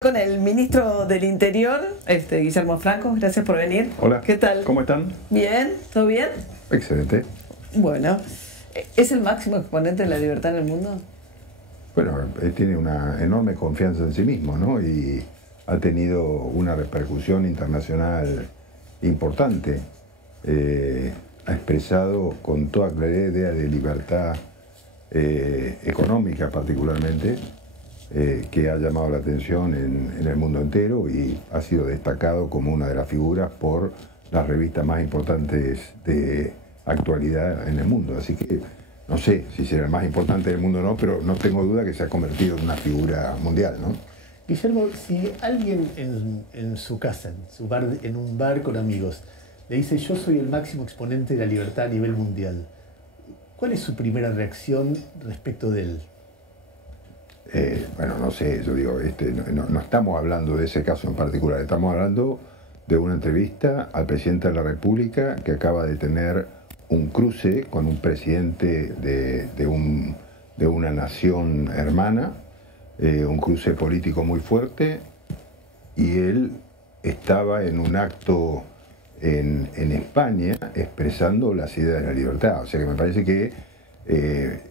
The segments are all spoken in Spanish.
Con el ministro del Interior, Guillermo Franco, gracias por venir. Hola. ¿Qué tal? ¿Cómo están? Bien, ¿todo bien? Excelente. Bueno, ¿es el máximo exponente de la libertad en el mundo? Bueno, él tiene una enorme confianza en sí mismo, ¿no? Y ha tenido una repercusión internacional importante. Ha expresado con toda claridad idea de libertad económica particularmente, que ha llamado la atención en el mundo entero y ha sido destacado como una de las figuras por las revistas más importantes de actualidad en el mundo. Así que no sé si será el más importante del mundo o no, pero no tengo duda que se ha convertido en una figura mundial, ¿no? Guillermo, si alguien en su casa, en un bar con amigos, le dice yo soy el máximo exponente de la libertad a nivel mundial, ¿cuál es su primera reacción respecto de él? Bueno, no sé, yo digo, no estamos hablando de ese caso en particular, estamos hablando de una entrevista al presidente de la República que acaba de tener un cruce con un presidente de una nación hermana, un cruce político muy fuerte, y él estaba en un acto en España expresando las ideas de la libertad. O sea que me parece que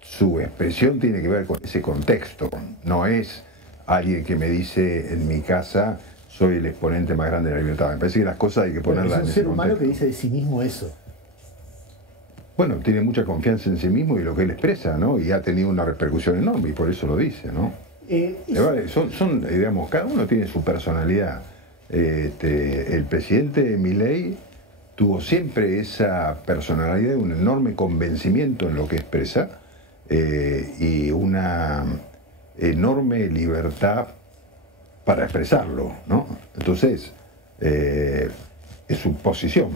su expresión tiene que ver con ese contexto. No es alguien que me dice en mi casa soy el exponente más grande de la libertad. Me parece que las cosas hay que ponerlas en ese contexto. Es un ser humano que dice de sí mismo eso. Bueno, tiene mucha confianza en sí mismo y lo que él expresa, ¿no? Y ha tenido una repercusión enorme y por eso lo dice, ¿no? Digamos, cada uno tiene su personalidad. El presidente Milei tuvo siempre esa personalidad, un enorme convencimiento en lo que expresa, y una enorme libertad para expresarlo, ¿no? Entonces, es su posición.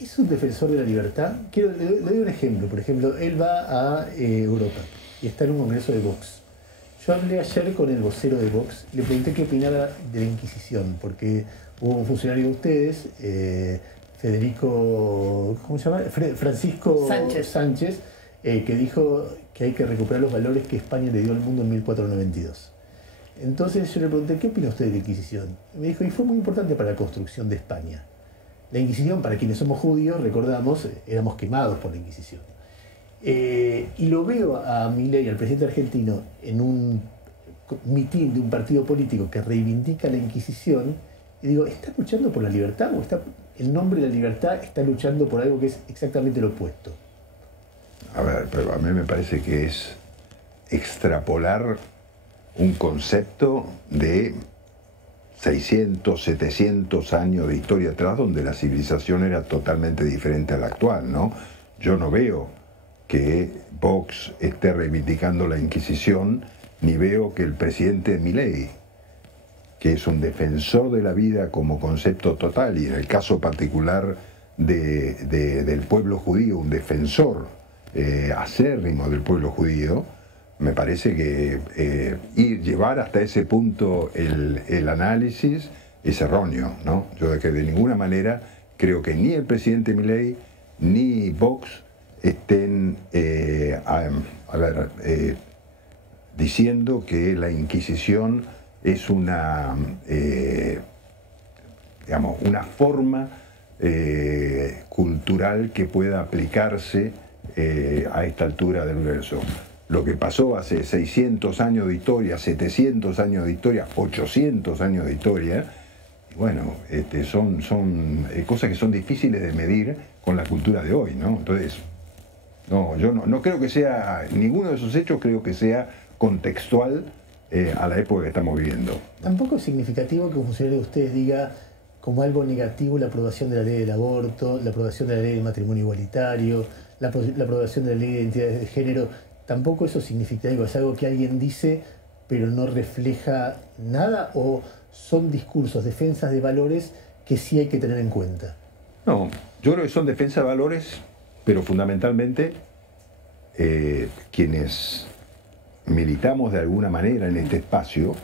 ¿Es un defensor de la libertad? Le doy un ejemplo. Por ejemplo, él va a Europa y está en un congreso de Vox. Yo hablé ayer con el vocero de Vox y le pregunté qué opinaba de la Inquisición, porque hubo un funcionario de ustedes, Francisco Sánchez, que dijo que hay que recuperar los valores que España le dio al mundo en 1492. Entonces yo le pregunté, ¿qué opina usted de la Inquisición? Y me dijo, y fue muy importante para la construcción de España. La Inquisición, para quienes somos judíos, recordamos, éramos quemados por la Inquisición. Y lo veo a Milei, al presidente argentino, en un mitin de un partido político que reivindica la Inquisición, y digo, ¿está luchando por la libertad o en nombre de la libertad está luchando por algo que es exactamente lo opuesto? A ver, pero a mí me parece que es extrapolar un concepto de 600, 700 años de historia atrás donde la civilización era totalmente diferente a la actual, ¿no? Yo no veo que Vox esté reivindicando la Inquisición, ni veo que el presidente Milei, que es un defensor de la vida como concepto total, y en el caso particular del pueblo judío, un defensor acérrimo del pueblo judío, me parece que llevar hasta ese punto el análisis es erróneo, ¿no? Yo de ninguna manera creo que ni el presidente Milei ni Vox estén diciendo que la Inquisición es una forma cultural que pueda aplicarse a esta altura del universo. Lo que pasó hace 600 años de historia, 700 años de historia, 800 años de historia, bueno, son cosas que son difíciles de medir con la cultura de hoy, ¿no? Entonces, yo no creo que sea, ninguno de esos hechos creo que sea contextual a la época que estamos viviendo. Tampoco es significativo que un funcionario de ustedes diga como algo negativo la aprobación de la ley del aborto, la aprobación de la ley del matrimonio igualitario, la aprobación de la ley de identidades de género. Tampoco eso significa algo, es algo que alguien dice pero no refleja nada, o son discursos, defensas de valores que sí hay que tener en cuenta. No, yo creo que son defensas de valores, pero fundamentalmente quienes militamos de alguna manera en este espacio,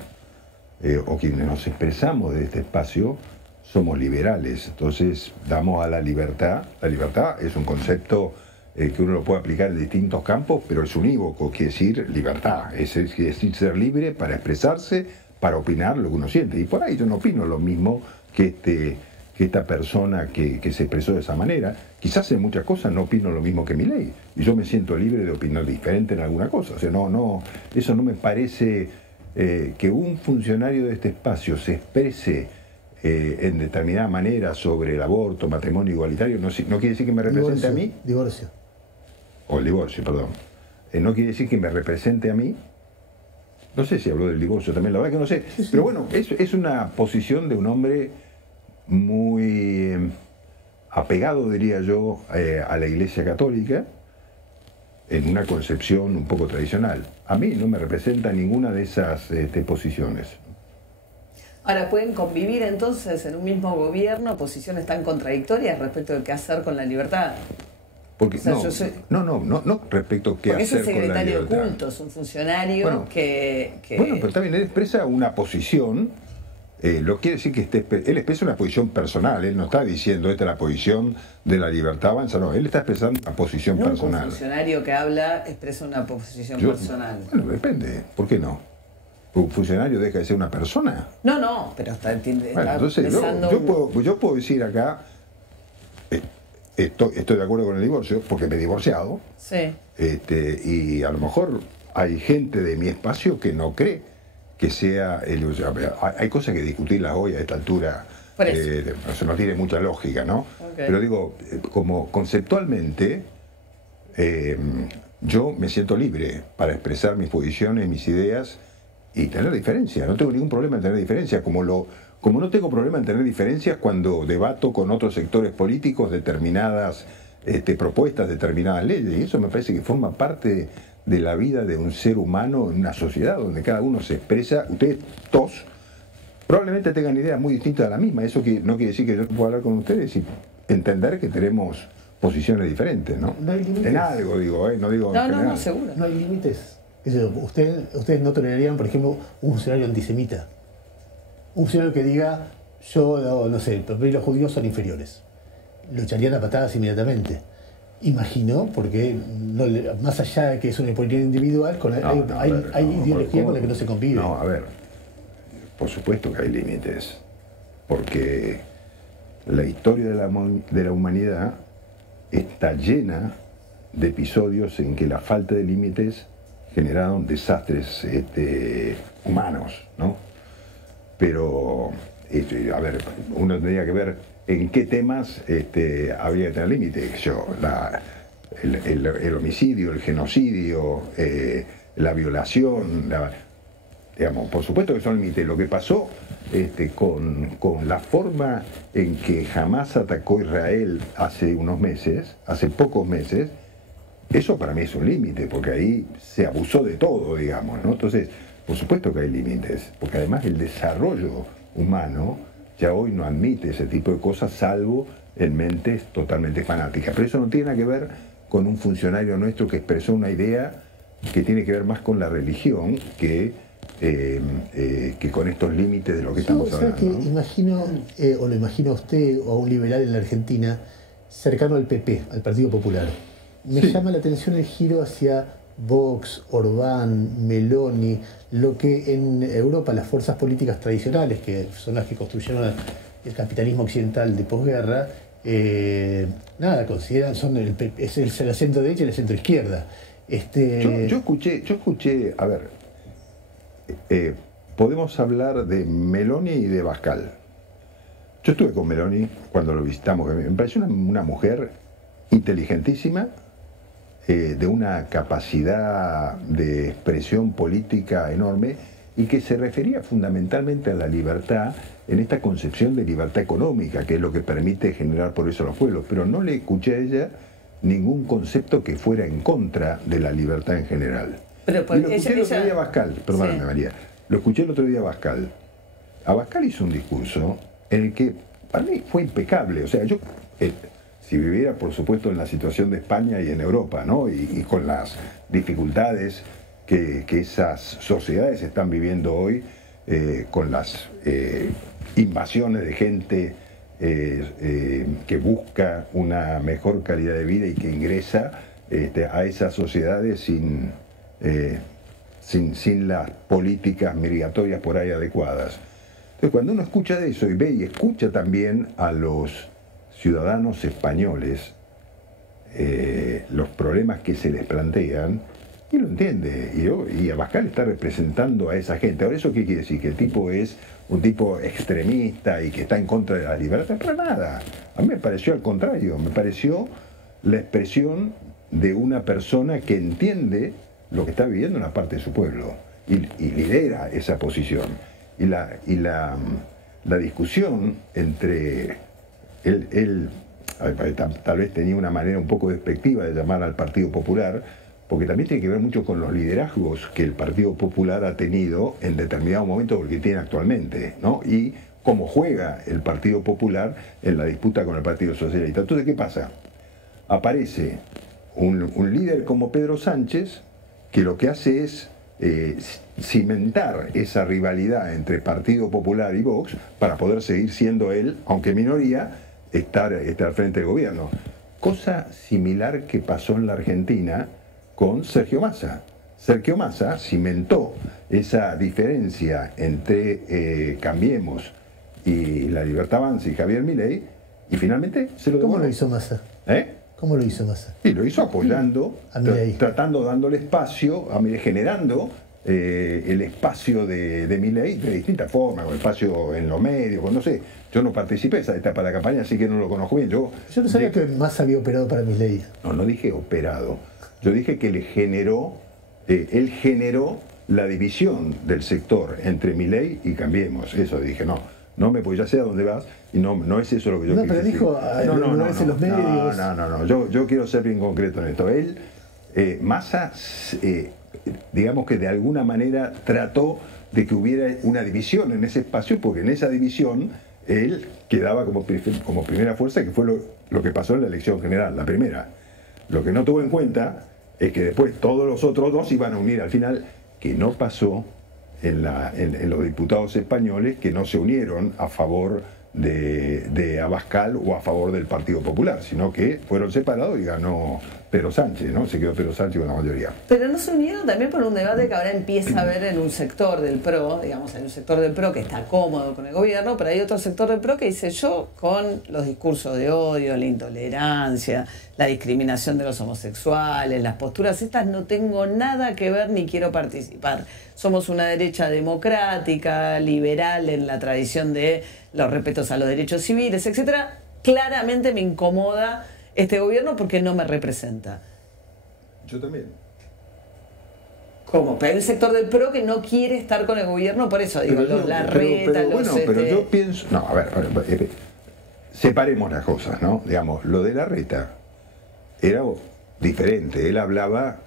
o quienes nos expresamos de este espacio, somos liberales. Entonces damos a la libertad. La libertad es un concepto que uno lo puede aplicar en distintos campos, pero es unívoco, quiere decir libertad, es decir, ser libre para expresarse, para opinar lo que uno siente. Y por ahí yo no opino lo mismo que esta persona que se expresó de esa manera. Quizás en muchas cosas no opino lo mismo que Milei. Y yo me siento libre de opinar diferente en alguna cosa. O sea, eso no me parece que un funcionario de este espacio se exprese en determinada manera sobre el aborto, matrimonio igualitario, no quiere decir que me represente a mí. Divorcio. O el divorcio, perdón. No quiere decir que me represente a mí. No sé si habló del divorcio también, la verdad que no sé. Sí, sí. Pero bueno, es una posición de un hombre muy apegado, diría yo, a la Iglesia Católica, en una concepción un poco tradicional. A mí no me representa ninguna de esas posiciones. Ahora, ¿pueden convivir entonces en un mismo gobierno posiciones tan contradictorias respecto de qué hacer con la libertad? Porque, o sea, no respecto a qué hacer con la libertad. Porque es un secretario de culto, es un funcionario que... Bueno, pero también él expresa una posición, lo quiere decir que él expresa una posición personal, él no está diciendo esta es la posición de la libertad avanza, no, él está expresando una posición personal. Un funcionario que habla expresa una posición personal. Bueno, depende, ¿por qué no? ¿Un funcionario deja de ser una persona? No, pero está entonces yo puedo decir acá, estoy de acuerdo con el divorcio, porque me he divorciado, sí. Y a lo mejor hay gente de mi espacio que no cree que sea... hay cosas que discutirlas hoy a esta altura, eso no tiene mucha lógica, ¿no? Okay. Pero digo, como conceptualmente, yo me siento libre para expresar mis posiciones, mis ideas, y tener diferencia. No tengo ningún problema en tener diferencia, como no tengo problema en tener diferencias cuando debato con otros sectores políticos determinadas propuestas, determinadas leyes. Y eso me parece que forma parte de la vida de un ser humano en una sociedad donde cada uno se expresa. Ustedes todos probablemente tengan ideas muy distintas a la misma. Eso no quiere decir que yo no pueda hablar con ustedes y entender que tenemos posiciones diferentes, ¿no? No hay límites. En algo, digo, no digo en general. No, seguro. No hay límites. Ustedes no tolerarían, por ejemplo, un funcionario antisemita. Un funcionario que diga, yo no sé, los judíos son inferiores. Lo echarían a patadas inmediatamente. Imagino, porque más allá de que es una política individual, hay ideología con la que no se convive. No, a ver, por supuesto que hay límites, porque la historia de la humanidad está llena de episodios en que la falta de límites generaron desastres humanos, ¿no? Pero, a ver, uno tendría que ver en qué temas habría que tener límites. El homicidio, el genocidio, la violación, digamos, por supuesto que son límites. Lo que pasó con la forma en que Hamás atacó a Israel hace pocos meses, eso para mí es un límite, porque ahí se abusó de todo, digamos, ¿no? Entonces, por supuesto que hay límites, porque además el desarrollo humano ya hoy no admite ese tipo de cosas, salvo en mentes totalmente fanáticas. Pero eso no tiene nada que ver con un funcionario nuestro que expresó una idea que tiene que ver más con la religión que con estos límites de lo que estamos hablando. Que imagino, o lo imagino a usted o a un liberal en la Argentina, cercano al PP, al Partido Popular. Me llama la atención el giro hacia Vox, Orbán, Meloni, lo que en Europa las fuerzas políticas tradicionales, que son las que construyeron el capitalismo occidental de posguerra, consideran, es el centro derecha y el centro izquierda. Yo escuché, a ver, podemos hablar de Meloni y de Abascal. Yo estuve con Meloni cuando lo visitamos, me pareció una mujer inteligentísima, de una capacidad de expresión política enorme y que se refería fundamentalmente a la libertad en esta concepción de libertad económica, que es lo que permite generar progreso a los pueblos. Pero no le escuché a ella ningún concepto que fuera en contra de la libertad en general. Pero y lo escuché el otro día a Abascal, perdóname, María, lo escuché el otro día a Abascal. Abascal hizo un discurso en el que para mí fue impecable. O sea, yo... si viviera, por supuesto, en la situación de España y en Europa, ¿no? Y con las dificultades que esas sociedades están viviendo hoy, con las invasiones de gente que busca una mejor calidad de vida y que ingresa a esas sociedades sin las políticas migratorias por ahí adecuadas. Entonces, cuando uno escucha de eso y ve y escucha también a los ciudadanos españoles los problemas que se les plantean, y lo entiende, y Abascal está representando a esa gente. Ahora, ¿eso qué quiere decir? ¿Que el tipo es un tipo extremista y que está en contra de la libertad? Para nada. A mí me pareció al contrario, me pareció la expresión de una persona que entiende lo que está viviendo una parte de su pueblo y lidera esa posición. Y la discusión entre él tal vez tenía una manera un poco despectiva de llamar al Partido Popular, porque también tiene que ver mucho con los liderazgos que el Partido Popular ha tenido en determinado momento, porque tiene actualmente, ¿no? Y cómo juega el Partido Popular en la disputa con el Partido Socialista. Entonces, ¿qué pasa? Aparece un líder como Pedro Sánchez, que lo que hace es cimentar esa rivalidad entre Partido Popular y Vox para poder seguir siendo él, aunque minoría, estar al frente del gobierno. Cosa similar que pasó en la Argentina con Sergio Massa. Sergio Massa cimentó esa diferencia entre Cambiemos y La Libertad Avanza y Javier Milei, y finalmente se lo devolvió. ¿Cómo lo hizo Massa? ¿Cómo lo hizo Massa? Y lo hizo apoyando, tratando, dándole espacio a Milei, generando el espacio de Milei de distintas formas, con espacio en los medios, no sé. Yo no participé de esa etapa de la campaña, así que no lo conozco bien. Yo no sabía que Massa había operado para Milei. No dije operado. Yo dije que él generó la división del sector entre Milei y Cambiemos. Eso dije, pues ya sé a dónde vas, y no es eso lo que yo quise pero decir. Dijo en los medios. No. Yo quiero ser bien concreto en esto. Massa, digamos que de alguna manera trató de que hubiera una división en ese espacio, porque en esa división él quedaba como primera fuerza, que fue lo que pasó en la elección general, la primera. Lo que no tuvo en cuenta es que después todos los otros dos iban a unir al final, que no pasó en los diputados españoles, que no se unieron a favor de Abascal o a favor del Partido Popular, sino que fueron separados y ganó Pedro Sánchez, ¿no? Se quedó Pedro Sánchez con la mayoría. Pero no se unieron también por un debate que ahora empieza a haber en un sector del PRO, digamos, en un sector del PRO que está cómodo con el gobierno, pero hay otro sector del PRO que dice: yo con los discursos de odio, la intolerancia, la discriminación de los homosexuales, las posturas estas, no tengo nada que ver ni quiero participar. Somos una derecha democrática, liberal en la tradición de los respetos a los derechos civiles, etcétera. Claramente me incomoda este gobierno porque no me representa. Yo también. ¿Cómo? Pero hay un sector del PRO que no quiere estar con el gobierno, por eso digo, los Larreta, pero yo pienso... No, a ver, separemos las cosas, ¿no? Digamos, lo de Larreta era diferente. Él hablaba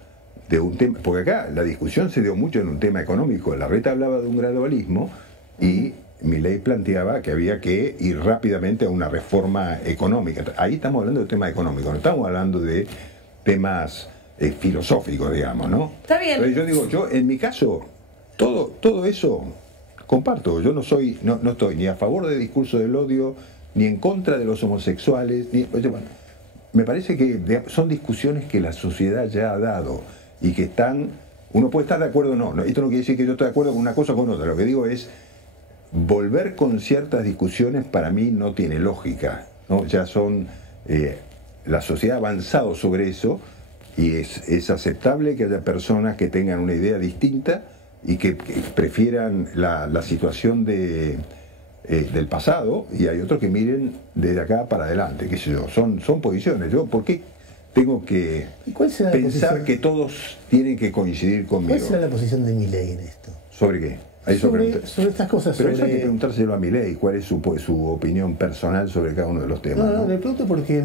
de un tema... Porque acá la discusión se dio mucho en un tema económico. Larreta hablaba de un gradualismo y Milei planteaba que había que ir rápidamente a una reforma económica. Ahí estamos hablando de temas económicos, no estamos hablando de temas filosóficos, digamos, ¿no? Está bien. Entonces yo en mi caso, todo eso comparto. Yo no estoy ni a favor del discurso del odio, ni en contra de los homosexuales. Me parece que son discusiones que la sociedad ya ha dado y que uno puede estar de acuerdo o no. Esto no quiere decir que yo estoy de acuerdo con una cosa o con otra. Lo que digo es, volver con ciertas discusiones para mí no tiene lógica, ¿no? Ya la sociedad ha avanzado sobre eso y es aceptable que haya personas que tengan una idea distinta y que prefieran la situación del pasado, y hay otros que miren desde acá para adelante, qué sé yo, son posiciones. Yo, ¿por qué tengo que pensar que todos tienen que coincidir conmigo? ¿Cuál será la posición de Milei en esto? ¿Sobre qué? Sobre estas cosas. Pero eso hay que preguntárselo a Milei, cuál es su opinión personal sobre cada uno de los temas. No, le pregunto porque,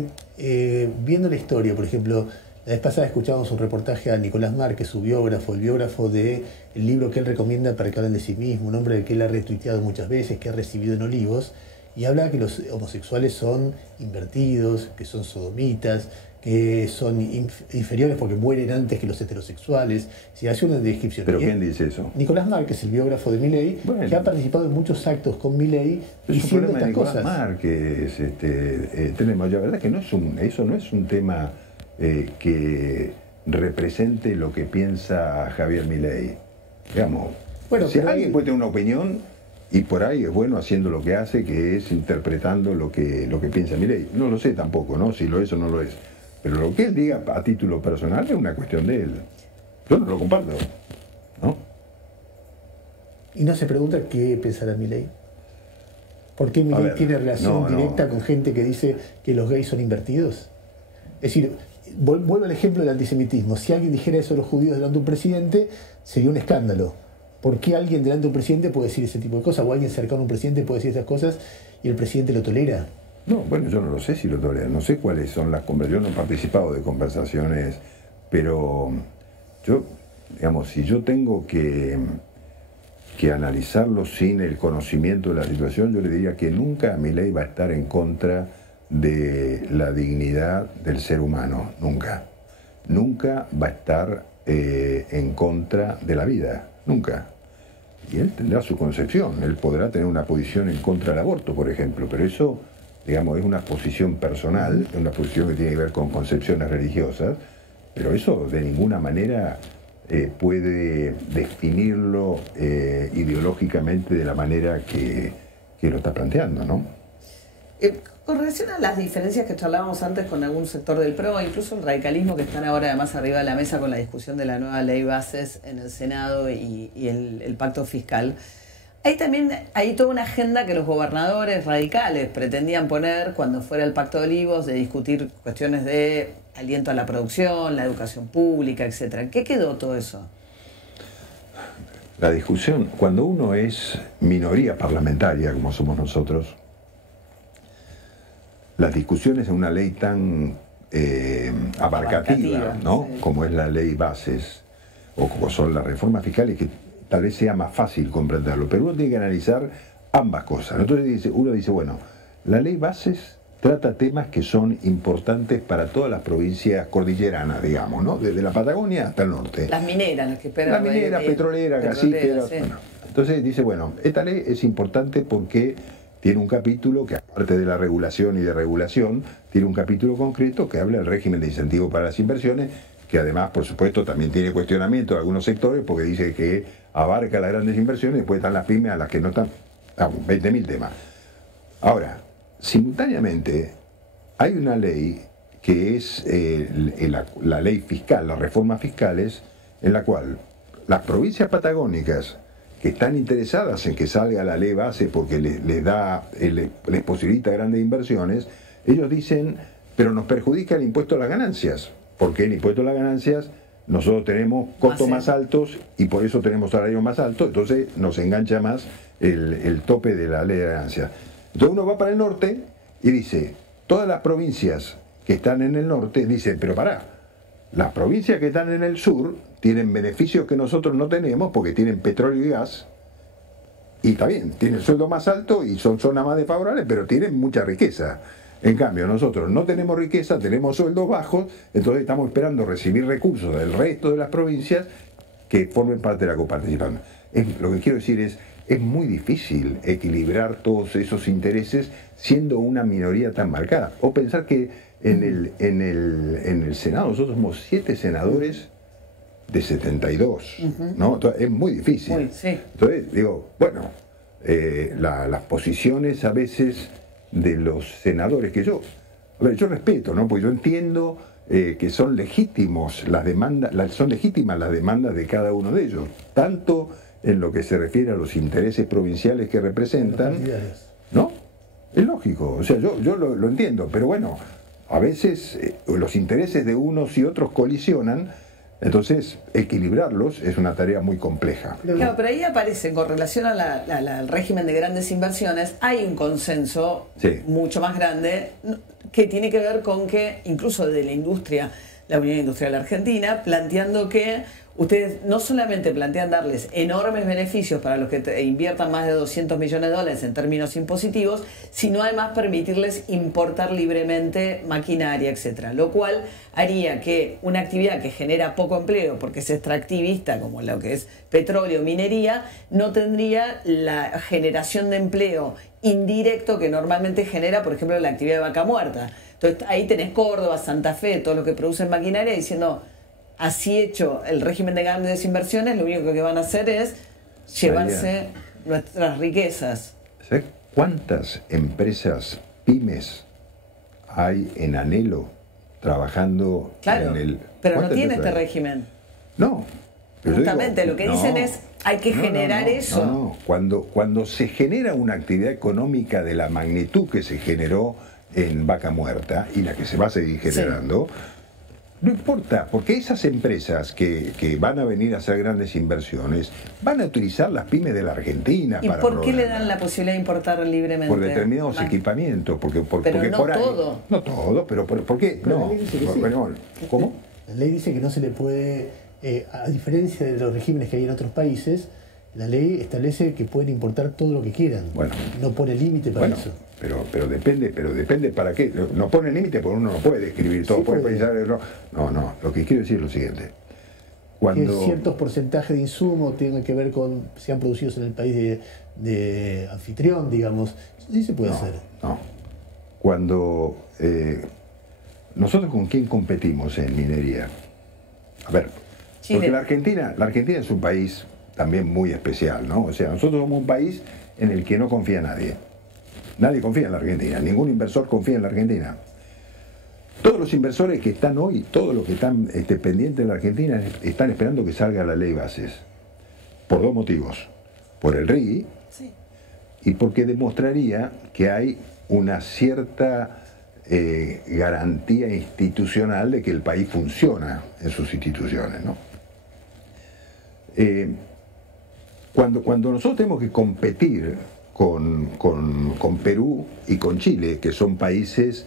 viendo la historia, por ejemplo, la vez pasada escuchábamos un reportaje a Nicolás Márquez, su biógrafo, el biógrafo del libro que él recomienda para que hablen de sí mismo, un hombre que él ha retuiteado muchas veces, que ha recibido en Olivos, y habla que los homosexuales son invertidos, que son sodomitas, que son inferiores porque mueren antes que los heterosexuales. Si hace una descripción. ¿Pero quién dice eso? Nicolás Márquez, el biógrafo de Milei, que ha participado en muchos actos con Milei diciendo estas cosas. Márquez, tenemos, la verdad que eso no es un tema que represente lo que piensa Javier Milei. digamos, bueno, si alguien puede tener una opinión y por ahí es bueno haciendo lo que hace, que es interpretando lo que piensa Milei. No lo sé tampoco, ¿no? Si lo es o no lo es. Pero lo que él diga a título personal es una cuestión de él. Yo no lo comparto, ¿no? ¿Y no se pregunta qué pensará Milei? ¿Por qué Milei tiene relación directa con gente que dice que los gays son invertidos? Es decir, vuelvo al ejemplo del antisemitismo. Si alguien dijera eso a los judíos delante de un presidente, sería un escándalo. ¿Por qué alguien delante de un presidente puede decir ese tipo de cosas? ¿O alguien cercano a un presidente puede decir esas cosas y el presidente lo tolera? No, bueno, yo no lo sé si lo tolera. No sé cuáles son las conversaciones. Yo no he participado de conversaciones, pero yo, digamos, si yo tengo que analizarlo sin el conocimiento de la situación, yo le diría que nunca Milei va a estar en contra de la dignidad del ser humano, nunca. Nunca va a estar en contra de la vida, nunca. Y él tendrá su concepción, él podrá tener una posición en contra del aborto, por ejemplo, pero eso, digamos, es una posición personal, es una posición que tiene que ver con concepciones religiosas, pero eso de ninguna manera puede definirlo ideológicamente de la manera que lo está planteando, ¿no? Con relación a las diferencias que charlábamos antes con algún sector del PRO, incluso el radicalismo, que están ahora además arriba de la mesa con la discusión de la nueva ley bases en el Senado y el pacto fiscal, hay toda una agenda que los gobernadores radicales pretendían poner cuando fuera el Pacto de Olivos, de discutir cuestiones de aliento a la producción, la educación pública, etcétera. ¿En qué quedó todo eso? La discusión, cuando uno es minoría parlamentaria, como somos nosotros, las discusiones en una ley tan abarcativa, ¿no? Sí. Como es la ley bases, o como son las reformas fiscales, que tal vez sea más fácil comprenderlo, pero uno tiene que analizar ambas cosas. Entonces uno dice, bueno, la ley bases trata temas que son importantes para todas las provincias cordilleranas, digamos, ¿no? Desde la Patagonia hasta el norte. Las mineras, las que esperan. Las mineras, petroleras, gasíferas. Sí. Bueno, entonces dice, bueno, esta ley es importante porque tiene un capítulo que, aparte de la regulación y de regulación, tiene un capítulo concreto que habla del régimen de incentivo para las inversiones, que además, por supuesto, también tiene cuestionamiento de algunos sectores, porque dice que abarca las grandes inversiones, después están las pymes a las que no están, 20.000 temas. Ahora, simultáneamente, hay una ley que es la ley fiscal, las reformas fiscales, en la cual las provincias patagónicas que están interesadas en que salga la ley base porque les posibilita grandes inversiones, ellos dicen, pero nos perjudica el impuesto a las ganancias, porque el impuesto a las ganancias nosotros tenemos costos más altos y por eso tenemos salarios más altos, entonces nos engancha más el tope de la ley de ganancias. Entonces uno va para el norte y dice, todas las provincias que están en el norte, dice, pero pará, las provincias que están en el sur tienen beneficios que nosotros no tenemos porque tienen petróleo y gas, y está bien, tienen sueldo más alto y son zonas más desfavorables, pero tienen mucha riqueza. En cambio, nosotros no tenemos riqueza, tenemos sueldos bajos, entonces estamos esperando recibir recursos del resto de las provincias que formen parte de la coparticipación. Lo que quiero decir es muy difícil equilibrar todos esos intereses siendo una minoría tan marcada. O pensar que en el Senado nosotros somos 7 senadores de 72, ¿no? Entonces, es muy difícil. Sí. Entonces, digo, bueno, las posiciones a veces de los senadores que yo respeto, ¿no? Porque yo entiendo que son legítimas las demandas de cada uno de ellos, tanto en lo que se refiere a los intereses provinciales que representan, ¿no? Es lógico, o sea, yo lo entiendo, pero bueno, a veces los intereses de unos y otros colisionan. Entonces, equilibrarlos es una tarea muy compleja. Claro, pero ahí aparece, con relación al régimen de grandes inversiones, hay un consenso mucho más grande que tiene que ver con que, incluso de la industria, la Unión Industrial Argentina, planteando que ustedes no solamente plantean darles enormes beneficios para los que inviertan más de 200 millones de dólares en términos impositivos, sino además permitirles importar libremente maquinaria, etcétera, lo cual haría que una actividad que genera poco empleo porque es extractivista, como lo que es petróleo, minería, no tendría la generación de empleo indirecto que normalmente genera, por ejemplo, la actividad de Vaca Muerta. Entonces ahí tenés Córdoba, Santa Fe, todos los que producen maquinaria diciendo, así hecho el régimen de grandes inversiones, lo único que van a hacer es llevarse nuestras riquezas. ¿Sabes cuántas empresas pymes hay en Anhelo trabajando en el... Pero no tiene este régimen. No. Justamente, lo que dicen es, hay que generar eso. No. Cuando se genera una actividad económica de la magnitud que se generó en Vaca Muerta y la que se va a seguir generando, no importa, porque esas empresas que van a venir a hacer grandes inversiones van a utilizar las pymes de la Argentina. ¿Y por qué le dan la posibilidad de importar libremente? Por determinados equipamientos. Pero no por todo. Ahí, no todo, pero ¿por qué? Pero no. La ley dice que sí. ¿Cómo? La ley dice que no se le puede, a diferencia de los regímenes que hay en otros países, la ley establece que pueden importar todo lo que quieran. Bueno. No pone límite para eso. Pero depende para qué. No pone límite porque uno no puede describir todo. Sí, puede. No, lo que quiero decir es lo siguiente. Que ciertos porcentajes de insumos tienen que ver con, sean producidos en el país de anfitrión, digamos. Sí se puede hacer. No. Cuando nosotros con quién competimos en minería. A ver, Chile. Porque la Argentina es un país también muy especial, ¿no? O sea, nosotros somos un país en el que no confía nadie. Nadie confía en la Argentina, ningún inversor confía en la Argentina. Todos los inversores que están hoy, todos los que están pendientes de la Argentina, están esperando que salga la ley bases. Por dos motivos. Por el RIGI y porque demostraría que hay una cierta garantía institucional de que el país funciona en sus instituciones, ¿no? Cuando nosotros tenemos que competir con Perú y con Chile, que son países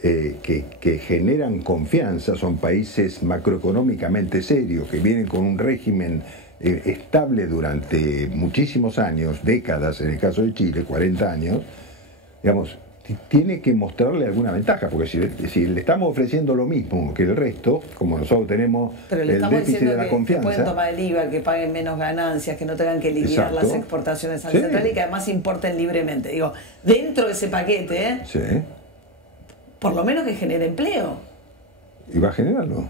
que generan confianza, son países macroeconómicamente serios, que vienen con un régimen estable durante muchísimos años, décadas, en el caso de Chile, 40 años, digamos, tiene que mostrarle alguna ventaja, porque si le estamos ofreciendo lo mismo que el resto, como nosotros tenemos el déficit de la confianza... Que pueden tomar el IVA, que paguen menos ganancias, que no tengan que liquidar las exportaciones al central y que además importen libremente. Digo, dentro de ese paquete, por lo menos que genere empleo. ¿Y va a generarlo?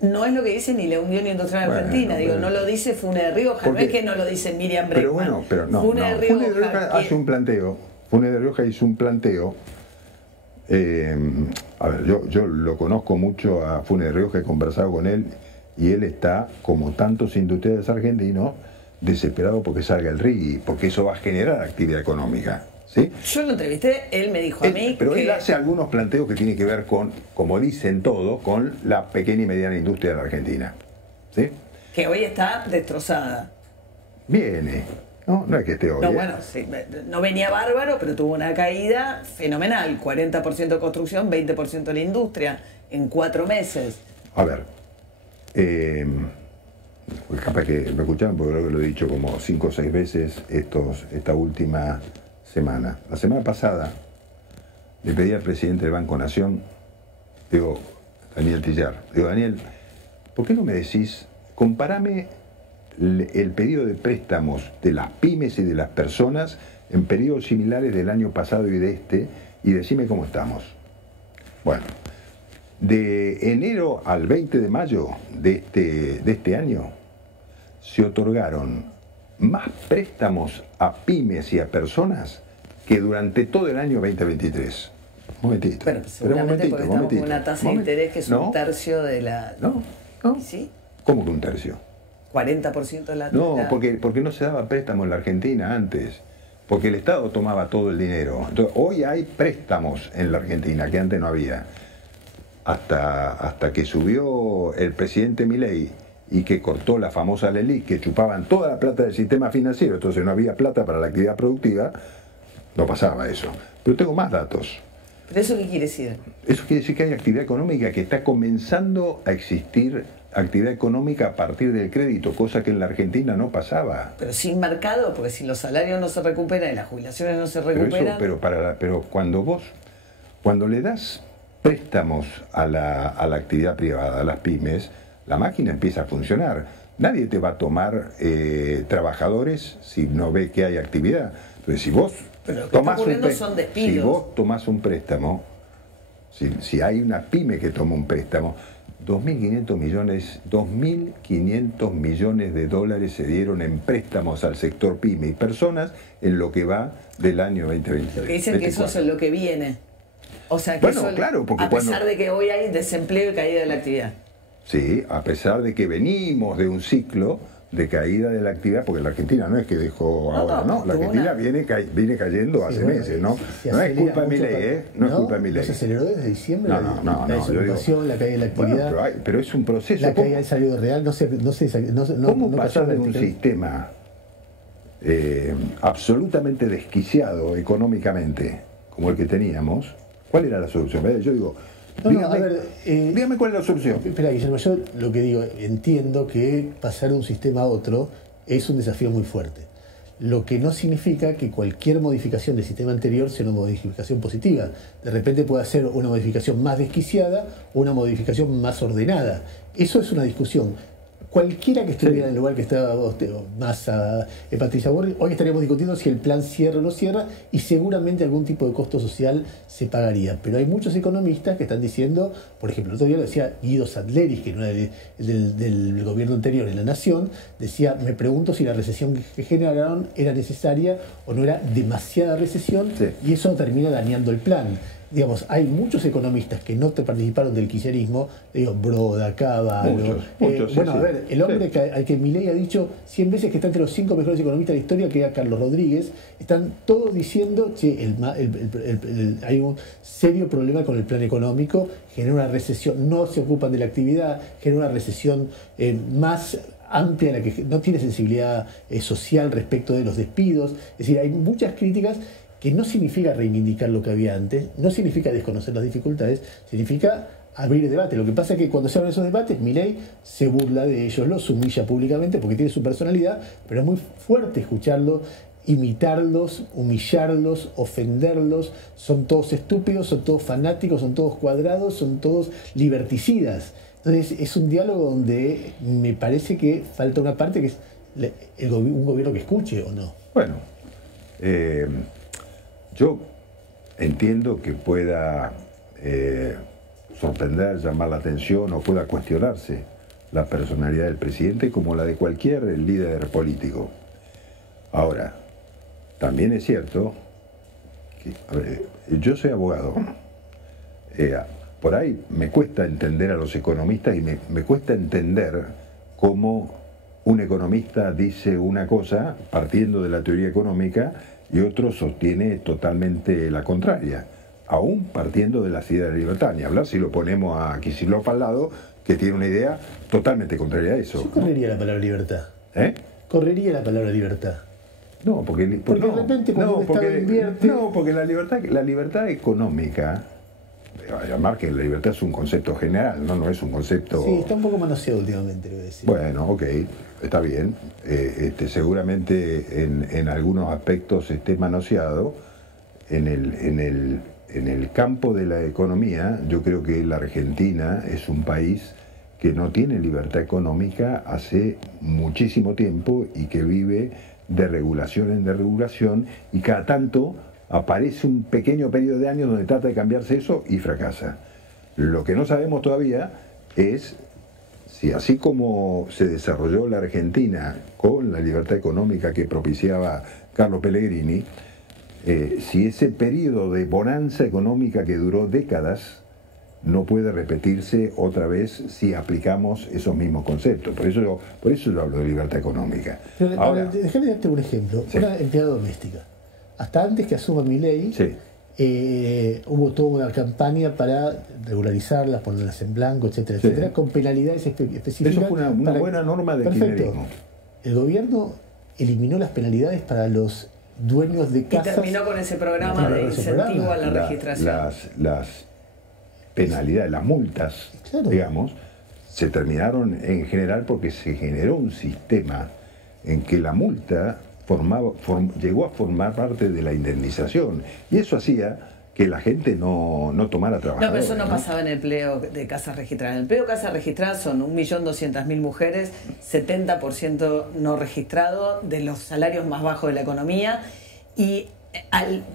No es lo que dice ni la Unión Industrial Argentina, no lo dice Funes de Rioja, no es que no lo dice Miriam Bregman. Pero no, Funes de Rioja hace un planteo. Funes de Rioja hizo un planteo. A ver, yo lo conozco mucho a Funes de Rioja, he conversado con él y él está, como tantos industriales argentinos, desesperado porque salga el RIGI, porque eso va a generar actividad económica. ¿Sí? Yo lo entrevisté, él me dijo a mí pero él hace algunos planteos que tienen que ver con, como dicen todo, con la pequeña y mediana industria de la Argentina. ¿Sí? Que hoy está destrozada. Viene. No es que esté hoy. No, bueno, sí, no venía bárbaro, pero tuvo una caída fenomenal. 40% construcción, 20% la industria, en 4 meses. A ver, capaz que me escucharon porque creo que lo he dicho como 5 o 6 veces esta última semana. La semana pasada le pedí al presidente del Banco Nación, digo, Daniel Tillar, digo, Daniel, ¿por qué no me decís, compárame el pedido de préstamos de las pymes y de las personas en periodos similares del año pasado y de este, y decime cómo estamos? Bueno, de enero al 20 de mayo de este año se otorgaron más préstamos a pymes y a personas que durante todo el año 2023. Un momentito. Bueno, seguramente porque estamos con una tasa de interés que es un tercio de la... No. ¿Sí? ¿Cómo que un tercio? 40% de la... No, porque no se daba préstamo en la Argentina antes. Porque el Estado tomaba todo el dinero. Entonces, hoy hay préstamos en la Argentina que antes no había. Hasta que subió el presidente Milei y que cortó la famosa LELIQ, que chupaban toda la plata del sistema financiero, entonces no había plata para la actividad productiva, no pasaba eso. Pero tengo más datos. ¿Pero eso qué quiere decir? Eso quiere decir que hay actividad económica, que está comenzando a existir actividad económica a partir del crédito, cosa que en la Argentina no pasaba. Pero sin mercado, porque si los salarios no se recuperan y las jubilaciones no se recuperan... Pero cuando le das préstamos a la actividad privada, a las pymes, la máquina empieza a funcionar. Nadie te va a tomar trabajadores si no ve que hay actividad. Entonces, si vos son despidos. Si vos tomás un préstamo, si hay una pyme que toma un préstamo, 2.500 millones de dólares se dieron en préstamos al sector pyme y personas en lo que va del año 2023. Dicen que eso es lo que viene. O sea, que bueno, eso, claro, porque a pesar de que hoy hay desempleo y caída de la actividad. Sí, a pesar de que venimos de un ciclo de caída de la actividad, porque la Argentina no es que dejó ahora, ¿no? La Argentina viene cayendo hace meses, ¿no? No es culpa de Milei, ¿eh? No es culpa de Milei. ¿Se aceleró desde diciembre? No. La desocupación, la caída de la actividad. Bueno, pero es un proceso. La caída del salario real, ¿Cómo pasar de un sistema absolutamente desquiciado económicamente como el que teníamos? ¿Cuál era la solución? Yo digo, dígame cuál es la solución. Espera, Guillermo, yo lo que digo, entiendo que pasar de un sistema a otro es un desafío muy fuerte. Lo que no significa que cualquier modificación del sistema anterior sea una modificación positiva. De repente puede ser una modificación más desquiciada o una modificación más ordenada. Eso es una discusión. Cualquiera que estuviera en el lugar que estaba más Patricia Bullrich, hoy estaríamos discutiendo si el plan cierra o no cierra, y seguramente algún tipo de costo social se pagaría. Pero hay muchos economistas que están diciendo, por ejemplo, el otro día lo decía Guido Sadleris, que no era del gobierno anterior en La Nación, decía, me pregunto si la recesión que generaron era necesaria o no era demasiada recesión, y eso termina dañando el plan. Digamos, hay muchos economistas que no participaron del kirchnerismo, Broda, Cavallo. Bueno, a ver, el hombre al que Milei ha dicho 100 veces que está entre los 5 mejores economistas de la historia, que era Carlos Rodríguez, están todos diciendo que hay un serio problema con el plan económico, genera una recesión, no se ocupan de la actividad, genera una recesión más amplia, en la que no tiene sensibilidad social respecto de los despidos. Es decir, hay muchas críticas que no significa reivindicar lo que había antes, no significa desconocer las dificultades, significa abrir debate. Lo que pasa es que cuando se abren esos debates, Milei se burla de ellos, los humilla públicamente porque tiene su personalidad, pero es muy fuerte escucharlo, imitarlos, humillarlos, ofenderlos. Son todos estúpidos, son todos fanáticos, son todos cuadrados, son todos liberticidas. Entonces es un diálogo donde me parece que falta una parte, que es un gobierno que escuche, ¿o no? Bueno, yo entiendo que pueda sorprender, llamar la atención o pueda cuestionarse la personalidad del presidente como la de cualquier líder político. Ahora, también es cierto que, yo soy abogado. Por ahí me cuesta entender a los economistas y me cuesta entender cómo un economista dice una cosa partiendo de la teoría económica y otro sostiene totalmente la contraria, aún partiendo de las ideas de la libertad. Ni hablar si lo ponemos a Kicillof al lado, que tiene una idea totalmente contraria a eso. Yo correría la palabra libertad. Correría la palabra libertad. No, porque de repente cuando el Estado invierte... No, porque la libertad económica, además que la libertad es un concepto general, no es un concepto... Sí, está un poco manoseado últimamente, le voy a decir. Bueno, ok, está bien. Seguramente en algunos aspectos esté manoseado. En el campo de la economía, yo creo que la Argentina es un país que no tiene libertad económica hace muchísimo tiempo y que vive de regulación en desregulación, y cada tanto aparece un pequeño periodo de años donde trata de cambiarse eso y fracasa. Lo que no sabemos todavía es si, así como se desarrolló la Argentina con la libertad económica que propiciaba Carlos Pellegrini, si ese periodo de bonanza económica que duró décadas no puede repetirse otra vez si aplicamos esos mismos conceptos. Por eso yo hablo de libertad económica. Pero, ahora, déjame darte un ejemplo. Sí. Una empleada doméstica. Hasta antes que asuma Milei, hubo toda una campaña para regularizarlas, ponerlas en blanco, etcétera, etcétera, con penalidades específicas. Eso fue una buena norma de kirchnerismo. El gobierno eliminó las penalidades para los dueños de casas. Y terminó con ese programa de incentivo a la registración. Las penalidades, las multas, digamos, se terminaron en general porque se generó un sistema en que la multa llegó a formar parte de la indemnización, y eso hacía que la gente no tomara trabajo. No, pero eso no pasaba en el empleo de casas registradas. En el empleo de casas registradas son 1.200.000 mujeres, 70% no registrado, de los salarios más bajos de la economía, y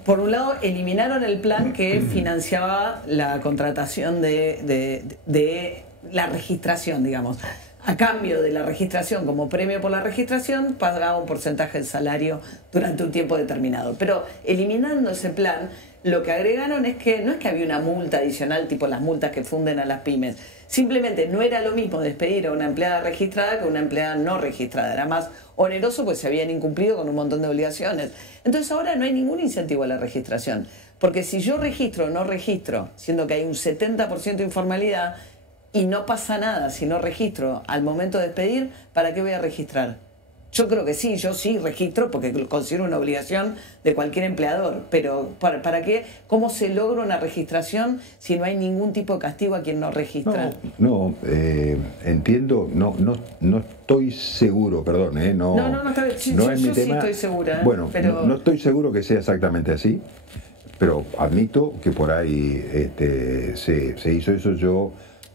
por un lado eliminaron el plan que financiaba la contratación de la registración, digamos. A cambio de la registración, como premio por la registración, pagaba un porcentaje del salario durante un tiempo determinado. Pero eliminando ese plan, lo que agregaron es que no es que había una multa adicional, tipo las multas que funden a las pymes. Simplemente no era lo mismo despedir a una empleada registrada que a una empleada no registrada. Era más oneroso porque se habían incumplido con un montón de obligaciones. Entonces ahora no hay ningún incentivo a la registración. Porque si yo registro o no registro, siendo que hay un 70% de informalidad, y no pasa nada si no registro al momento de despedir, ¿para qué voy a registrar? Yo creo que sí, yo sí registro porque lo considero una obligación de cualquier empleador, pero ¿para qué? ¿Cómo se logra una registración si no hay ningún tipo de castigo a quien no registra? Entiendo, no estoy seguro, perdón, no es mi tema. Sí estoy segura. Bueno, pero... no estoy seguro que sea exactamente así, pero admito que por ahí se hizo eso. Yo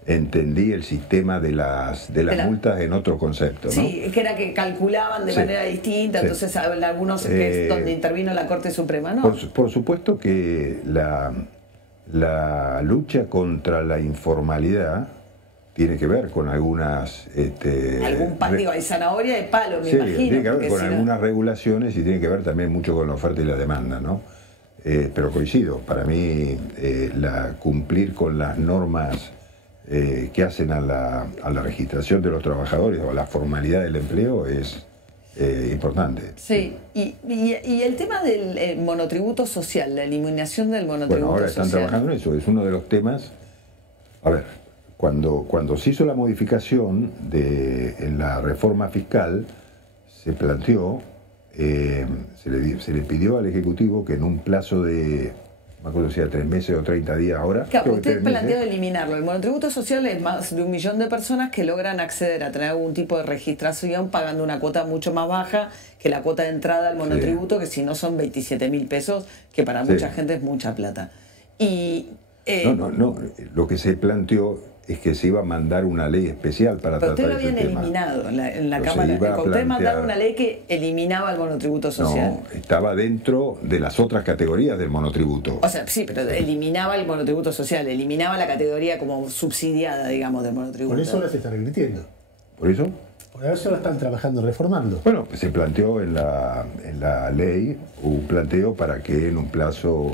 entendí el sistema de las multas en otro concepto, ¿no? Sí, que era que calculaban de manera distinta, entonces algunos que es donde intervino la Corte Suprema, ¿no? Por supuesto que la lucha contra la informalidad tiene que ver con algunas... hay zanahoria de palo, me imagino. Tiene que ver con algunas regulaciones y tiene que ver también mucho con la oferta y la demanda, ¿no? Pero coincido, para mí cumplir con las normas que hacen a la registración de los trabajadores o a la formalidad del empleo es importante. Sí, y el tema del monotributo social, la eliminación del monotributo social. Bueno, ahora están trabajando en eso, es uno de los temas. A ver, cuando se hizo la modificación en la reforma fiscal, se planteó, se le pidió al Ejecutivo que en un plazo de... me acuerdo si era 3 meses o 30 días ahora. Claro, usted planteó eliminarlo. El monotributo social es más de 1 millón de personas que logran acceder a tener algún tipo de registración pagando una cuota mucho más baja que la cuota de entrada al monotributo, que si no son 27.000 pesos, que para mucha gente es mucha plata. Y No, lo que se planteó es que se iba a mandar una ley especial para tratar ese tema. Pero usted lo habían eliminado en la Cámara. Ustedes mandaron una ley que eliminaba el monotributo social. No, estaba dentro de las otras categorías del monotributo. O sea, sí, pero eliminaba el monotributo social, eliminaba la categoría como subsidiada, digamos, del monotributo. Por eso ahora se está revirtiendo. ¿Por eso? Por eso ahora están trabajando, reformando. Bueno, pues se planteó en la ley un planteo para que en un plazo,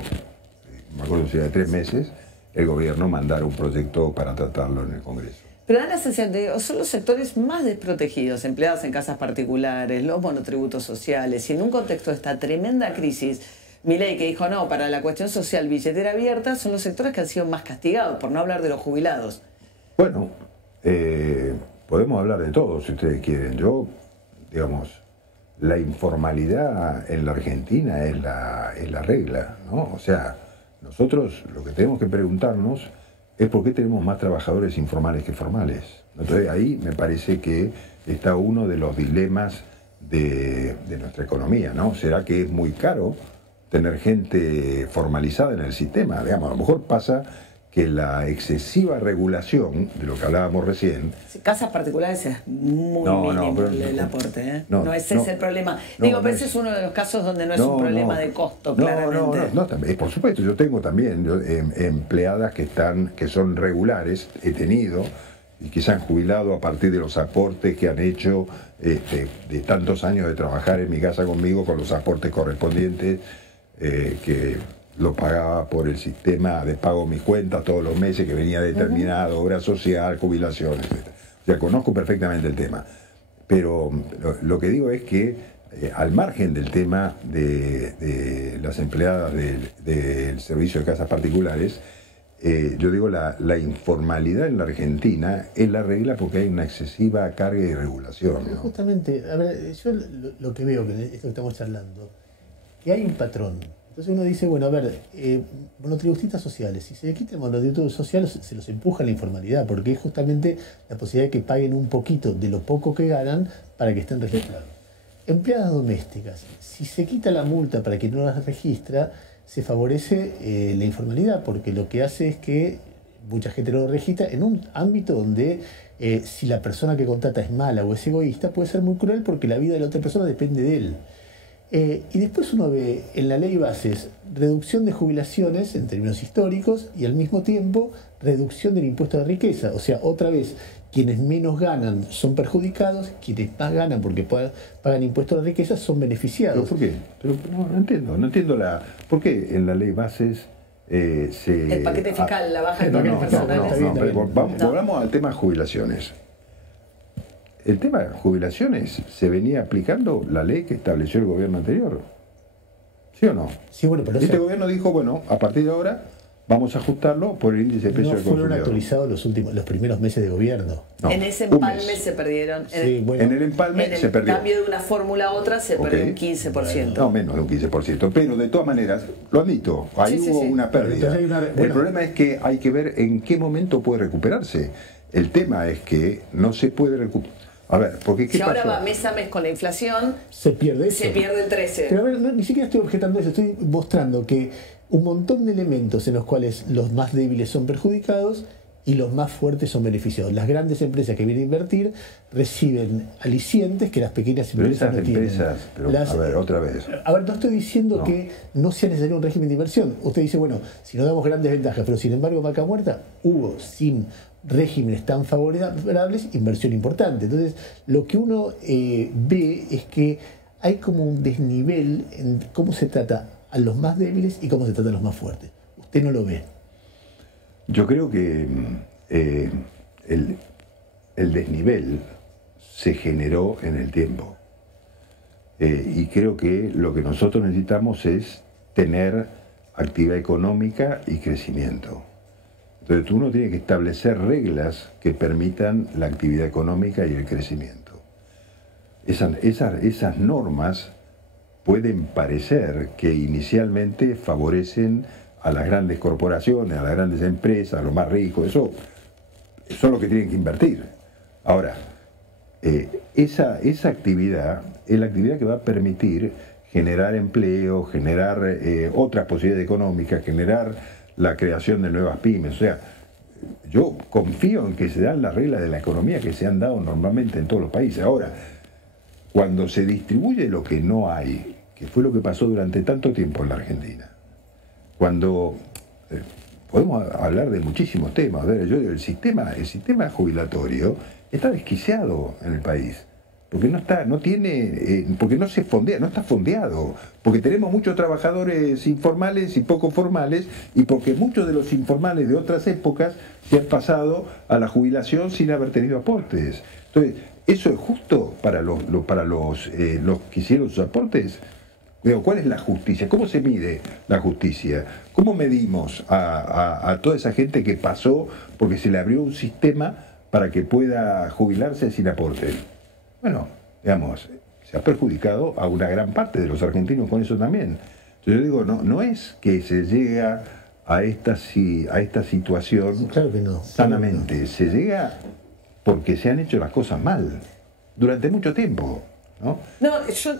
me acuerdo si era de 3 meses, el gobierno mandara un proyecto para tratarlo en el Congreso. Pero da la sensación de son los sectores más desprotegidos, empleados en casas particulares, los monotributos sociales, y en un contexto de esta tremenda crisis, Milei, que dijo no, para la cuestión social, billetera abierta, son los sectores que han sido más castigados, por no hablar de los jubilados. Bueno, podemos hablar de todo si ustedes quieren. Yo, digamos, la informalidad en la Argentina es la regla, ¿no? O sea, nosotros lo que tenemos que preguntarnos es por qué tenemos más trabajadores informales que formales. Entonces ahí me parece que está uno de los dilemas de nuestra economía, ¿no? ¿Será que es muy caro tener gente formalizada en el sistema? Digamos, a lo mejor pasa que la excesiva regulación, de lo que hablábamos recién... Casas particulares es muy mínimo el aporte, ¿eh? No ese es el problema. Pero ese es uno de los casos donde no es un problema de costo, claramente. Por supuesto, yo tengo también empleadas que son regulares, he tenido, y que se han jubilado a partir de los aportes que han hecho de tantos años de trabajar en mi casa conmigo, con los aportes correspondientes que... lo pagaba por el sistema de pago mis cuentas todos los meses que venía determinado, obra social, jubilación, etc. O sea, conozco perfectamente el tema. Pero lo que digo es que al margen del tema de las empleadas del servicio de casas particulares, yo digo la informalidad en la Argentina es la regla porque hay una excesiva carga de regulación, ¿no? Justamente, a ver, yo lo que veo, que esto que estamos charlando, que hay un patrón. Entonces uno dice, bueno, a ver, monotributistas sociales, si se le quita el monotributo social, se los empuja a la informalidad, porque es justamente la posibilidad de que paguen un poquito de lo poco que ganan para que estén registrados. Empleadas domésticas, si se quita la multa para quien no las registra, se favorece la informalidad, porque lo que hace es que mucha gente no lo registra en un ámbito donde si la persona que contrata es mala o es egoísta, puede ser muy cruel porque la vida de la otra persona depende de él. Y después uno ve en la ley bases reducción de jubilaciones en términos históricos y al mismo tiempo reducción del impuesto de riqueza. O sea, otra vez, quienes menos ganan son perjudicados, quienes más ganan porque pagan impuestos de riqueza son beneficiados. ¿Pero por qué? Pero no entiendo ¿por qué en la ley bases el paquete fiscal, la baja de paquetes personales? Volvamos al tema jubilaciones. El tema de jubilaciones se venía aplicando la ley que estableció el gobierno anterior. ¿Sí o no? Sí, bueno, pero este gobierno dijo, bueno, a partir de ahora vamos a ajustarlo por el índice de precio del consumidor. No fueron actualizados los primeros meses de gobierno. No, en ese empalme se perdieron. En el empalme se perdió. En el cambio de una fórmula a otra se perdió un 15%. No, menos de un 15%. Pero de todas maneras, lo admito, ahí hubo una pérdida. El problema es que hay que ver en qué momento puede recuperarse. El tema es que no se puede recuperar. A ver, porque ¿qué si ahora va mes a mes con la inflación, se pierde eso. Se pierde el 13. Pero a ver, ni siquiera estoy objetando eso, estoy mostrando que un montón de elementos en los cuales los más débiles son perjudicados y los más fuertes son beneficiados. Las grandes empresas que vienen a invertir reciben alicientes que las pequeñas empresas no tienen. A ver, otra vez. A ver, no estoy diciendo que no sea necesario un régimen de inversión. Usted dice, bueno, si no damos grandes ventajas, pero sin embargo, vaca muerta, hubo sin regímenes tan favorables, inversión importante. Entonces, lo que uno ve es que hay como un desnivel en cómo se trata a los más débiles y cómo se trata a los más fuertes. Usted no lo ve. Yo creo que el desnivel se generó en el tiempo. Y creo que lo que nosotros necesitamos es tener actividad económica y crecimiento. Entonces uno tiene que establecer reglas que permitan la actividad económica y el crecimiento. Esas normas pueden parecer que inicialmente favorecen a las grandes corporaciones, a las grandes empresas, a los más ricos, eso son los que tienen que invertir. Ahora, esa actividad es la actividad que va a permitir generar empleo, generar otras posibilidades económicas, generar la creación de nuevas pymes. O sea, yo confío en que se dan las reglas de la economía que se han dado normalmente en todos los países. Ahora, cuando se distribuye lo que no hay, que fue lo que pasó durante tanto tiempo en la Argentina, cuando podemos hablar de muchísimos temas, el sistema jubilatorio está desquiciado en el país, porque porque no se fondea, no está fondeado, porque tenemos muchos trabajadores informales y poco formales, y porque muchos de los informales de otras épocas se han pasado a la jubilación sin haber tenido aportes. Entonces, ¿eso es justo para los que hicieron sus aportes? ¿Cuál es la justicia? ¿Cómo se mide la justicia? ¿Cómo medimos a toda esa gente que pasó porque se le abrió un sistema para que pueda jubilarse sin aporte? Bueno, digamos, se ha perjudicado a una gran parte de los argentinos con eso también. Entonces yo digo, no es que se llega a esta situación claro que no, sanamente, no. Se llega porque se han hecho las cosas mal durante mucho tiempo. ¿No? No, yo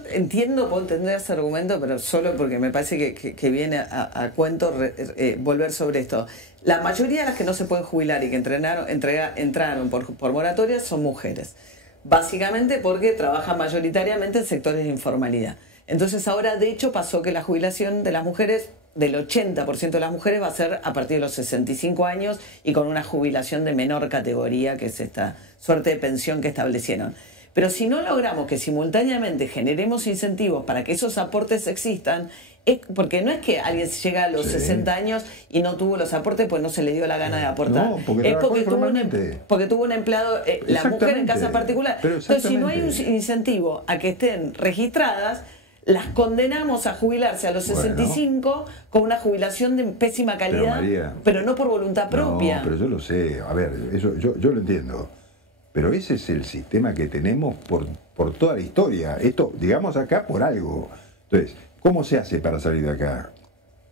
puedo entender ese argumento, pero solo porque me parece que viene a cuento volver sobre esto. La mayoría de las que no se pueden jubilar y que entraron por moratoria son mujeres. Básicamente porque trabajan mayoritariamente en sectores de informalidad. Entonces ahora, de hecho, pasó que la jubilación de las mujeres, del 80% de las mujeres, va a ser a partir de los 65 años y con una jubilación de menor categoría, que es esta suerte de pensión que establecieron. Pero si no logramos que simultáneamente generemos incentivos para que esos aportes existan, porque no es que alguien llega a los 60 años y no tuvo los aportes pues no se le dio la gana de aportar. No, porque es porque tuvo un empleado, la mujer en casa particular. Entonces, si no hay un incentivo a que estén registradas, las condenamos a jubilarse a los 65 con una jubilación de pésima calidad, pero no por voluntad propia. No, pero yo lo sé. A ver, eso yo lo entiendo. Pero ese es el sistema que tenemos por toda la historia. Esto, digamos acá, por algo. Entonces, ¿cómo se hace para salir de acá?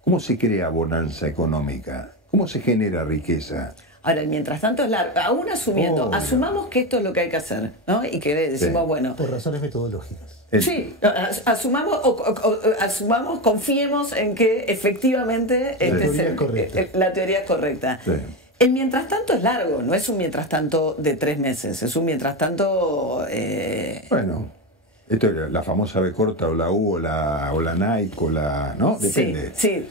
¿Cómo se crea bonanza económica? ¿Cómo se genera riqueza? Ahora, mientras tanto es largo. Aún asumamos que esto es lo que hay que hacer, ¿no? Y que decimos, bueno... Por razones metodológicas. Sí, asumamos, confiemos en que efectivamente la teoría es correcta. Sí. El mientras tanto es largo, no es un mientras tanto de 3 meses, es un mientras tanto... Bueno, Esto es la famosa B corta o la U o la Nike o la... ¿no? Depende. Sí.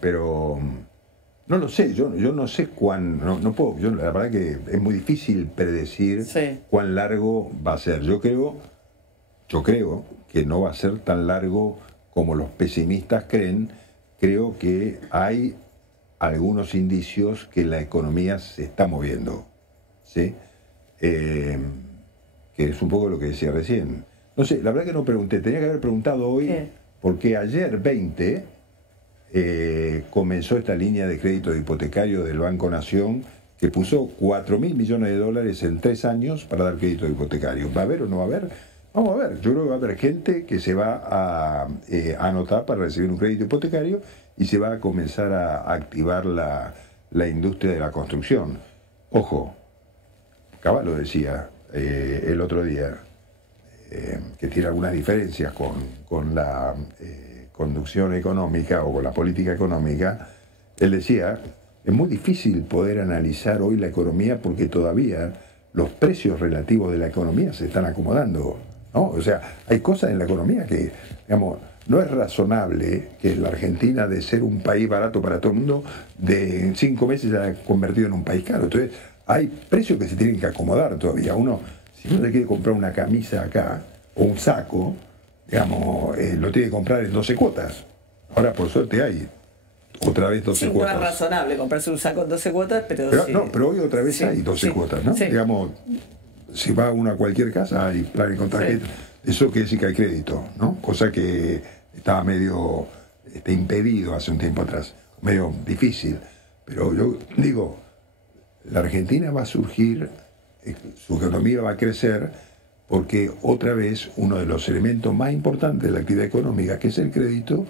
Pero no lo sé, yo no sé no puedo, la verdad que es muy difícil predecir cuán largo va a ser. Yo creo que no va a ser tan largo como los pesimistas creen. Creo que hay algunos indicios que la economía se está moviendo, ¿sí? Que es un poco lo que decía recién. No sé, la verdad que no pregunté, tenía que haber preguntado hoy, porque ayer 20 comenzó esta línea de crédito hipotecario del Banco Nación, que puso 4.000 millones de dólares en 3 años para dar crédito hipotecario. ¿Va a haber o no va a haber? Vamos a ver, yo creo que va a haber gente que se va a anotar para recibir un crédito hipotecario y se va a comenzar a activar la industria de la construcción. Ojo, Cavallo decía el otro día que tiene algunas diferencias con la conducción económica o con la política económica. Él decía, es muy difícil poder analizar hoy la economía porque todavía los precios relativos de la economía se están acomodando, ¿no? O sea, hay cosas en la economía que, digamos, no es razonable que la Argentina, de ser un país barato para todo el mundo, en 5 meses se haya convertido en un país caro. Entonces, hay precios que se tienen que acomodar todavía. Si uno le quiere comprar una camisa acá, o un saco, digamos, lo tiene que comprar en 12 cuotas. Ahora, por suerte, hay otra vez 12 cuotas. No es razonable comprarse un saco en 12 cuotas, pero sí. No, pero hoy otra vez hay 12 cuotas, ¿no? Sí. Digamos, si va uno a cualquier casa, hay plan con tarjeta. Eso quiere decir que hay crédito, ¿no? Cosa que estaba medio impedido hace un tiempo atrás, medio difícil. Pero yo digo, la Argentina va a surgir, su economía va a crecer, porque otra vez uno de los elementos más importantes de la actividad económica, que es el crédito,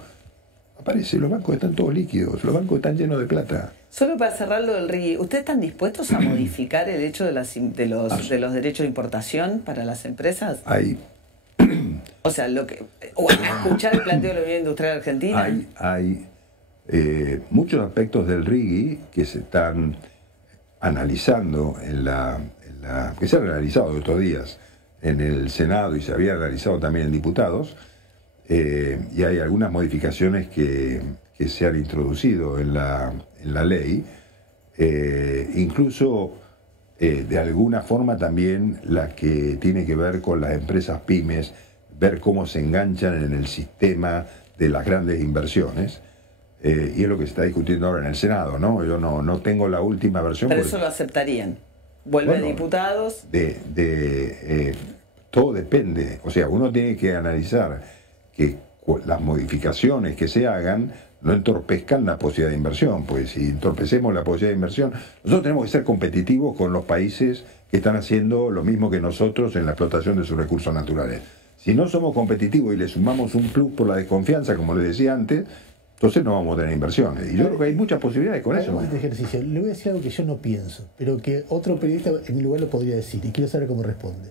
aparece. Los bancos están todos líquidos, los bancos están llenos de plata. Solo para cerrar lo del RIGI, ¿ustedes están dispuestos a modificar el hecho de los derechos de importación para las empresas? O sea, o a escuchar el planteo de la Unión Industrial Argentina. Hay muchos aspectos del RIGI que se están analizando que se han analizado estos días en el Senado y se había realizado también en diputados, y hay algunas modificaciones que se han introducido en la ley, incluso de alguna forma también la que tiene que ver con las empresas pymes, ver cómo se enganchan en el sistema de las grandes inversiones, y es lo que se está discutiendo ahora en el Senado, ¿no? Yo no tengo la última versión. Pero eso lo aceptarían. ¿Vuelve a diputados? Todo depende. O sea, uno tiene que analizar que las modificaciones que se hagan no entorpezcan la posibilidad de inversión, pues si entorpecemos la posibilidad de inversión, nosotros tenemos que ser competitivos con los países que están haciendo lo mismo que nosotros en la explotación de sus recursos naturales. Si no somos competitivos y le sumamos un plus por la desconfianza, como les decía antes, entonces no vamos a tener inversiones. Y yo creo que hay muchas posibilidades con eso. Este ejercicio, le voy a decir algo que yo no pienso, pero que otro periodista en mi lugar lo podría decir, y quiero saber cómo responde.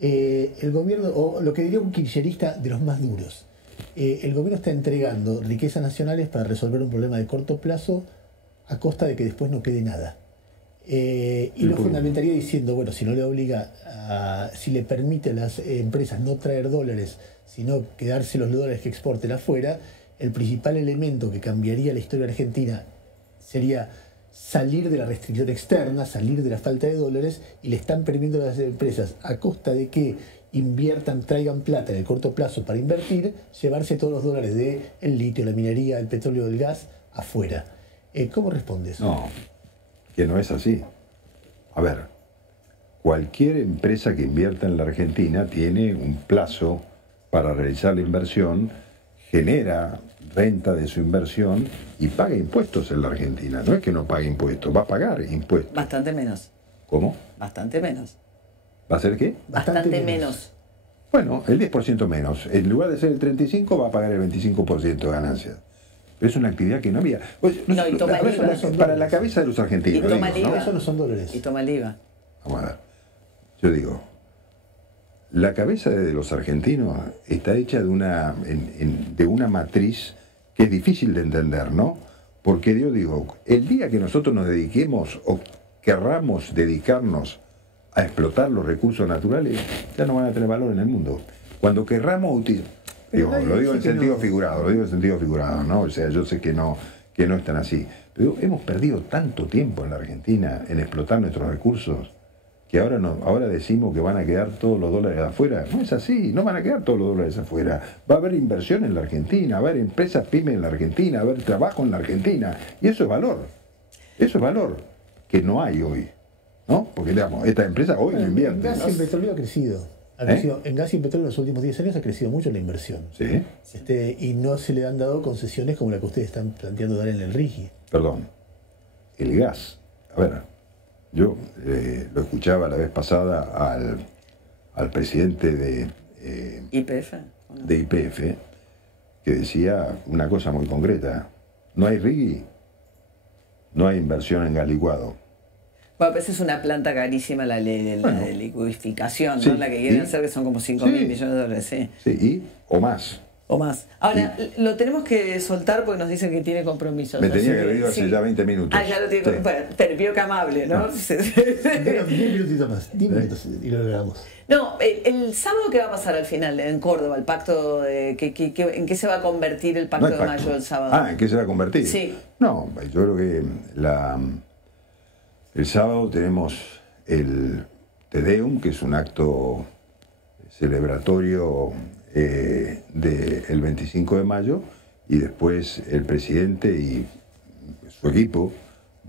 El gobierno, o lo que diría un kirchnerista de los más duros, el gobierno está entregando riquezas nacionales para resolver un problema de corto plazo a costa de que después no quede nada. Y lo fundamentaría diciendo, bueno, si no le obliga, si le permite a las empresas no traer dólares, sino quedarse los dólares que exporten afuera, el principal elemento que cambiaría la historia argentina sería salir de la restricción externa, salir de la falta de dólares, y le están permitiendo a las empresas, a costa de que inviertan, traigan plata en el corto plazo para invertir, llevarse todos los dólares del litio, la minería, el petróleo, el gas afuera. ¿Cómo responde eso? No, que no es así. A ver, cualquier empresa que invierta en la Argentina tiene un plazo para realizar la inversión, genera renta de su inversión y paga impuestos en la Argentina. No es que no pague impuestos, va a pagar impuestos. Bastante menos. ¿Cómo? Bastante menos. ¿Va a ser qué? Bastante menos. Bueno, el 10% menos. En lugar de ser el 35%, va a pagar el 25% de ganancias. Pero es una actividad que no había. Pues, no, y toma el IVA. Para la cabeza de los argentinos. Y toma el IVA. ¿no? Eso no son dólares. Y toma el IVA. Vamos a ver. Yo digo, la cabeza de los argentinos está hecha de una matriz que es difícil de entender, ¿no? Porque yo digo, el día que nosotros nos dediquemos o querramos dedicarnos a explotar los recursos naturales, ya no van a tener valor en el mundo. cuando querramos utilizar, lo digo en sentido figurado, ¿no? O sea, yo sé que no es tan así. Pero hemos perdido tanto tiempo en la Argentina en explotar nuestros recursos que ahora decimos que van a quedar todos los dólares afuera. No es así, no van a quedar todos los dólares afuera. Va a haber inversión en la Argentina, va a haber empresas pymes en la Argentina, va a haber trabajo en la Argentina. Y eso es valor. Eso es valor que no hay hoy, ¿no? Porque, digamos, esta empresa hoy no invierte. En gas y petróleo ha crecido. En gas y petróleo en los últimos 10 años ha crecido mucho la inversión. Sí. Y no se le han dado concesiones como la que ustedes están planteando dar en el RIGI. Perdón, el gas. A ver, yo lo escuchaba la vez pasada al presidente de YPF, de YPF, que decía una cosa muy concreta: no hay RIGI, no hay inversión en gas licuado. Bueno, pues es una planta carísima la ley de la liquidificación, sí, ¿no? La que quieren hacer, que son como 5.000 millones de dólares, sí. Sí, o más. O más. Ahora, lo tenemos que soltar porque nos dicen que tiene compromisos. Me tenía que haber ido hace ya 20 minutos. Ya lo tiene. Bueno, pero que amable, ¿no? 10 minutitos más, 10 minutos y lo logramos. No, el sábado, ¿qué va a pasar al final en Córdoba? El pacto, ¿en qué se va a convertir el pacto de mayo el sábado? ¿En qué se va a convertir? Sí. No, yo creo que el sábado tenemos el Te Deum, que es un acto celebratorio del 25 de mayo, y después el presidente y su equipo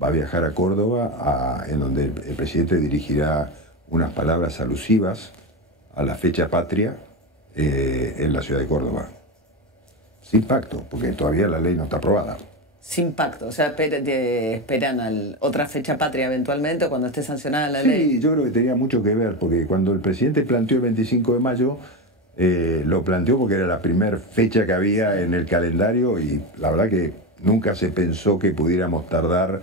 va a viajar a Córdoba, en donde el presidente dirigirá unas palabras alusivas a la fecha patria en la ciudad de Córdoba. Sin pacto, porque todavía la ley no está aprobada. Sin pacto, o sea, esperan otra fecha patria eventualmente o cuando esté sancionada la ley. Sí, yo creo que tenía mucho que ver, porque cuando el presidente planteó el 25 de mayo, lo planteó porque era la primera fecha que había en el calendario, y la verdad que nunca se pensó que pudiéramos tardar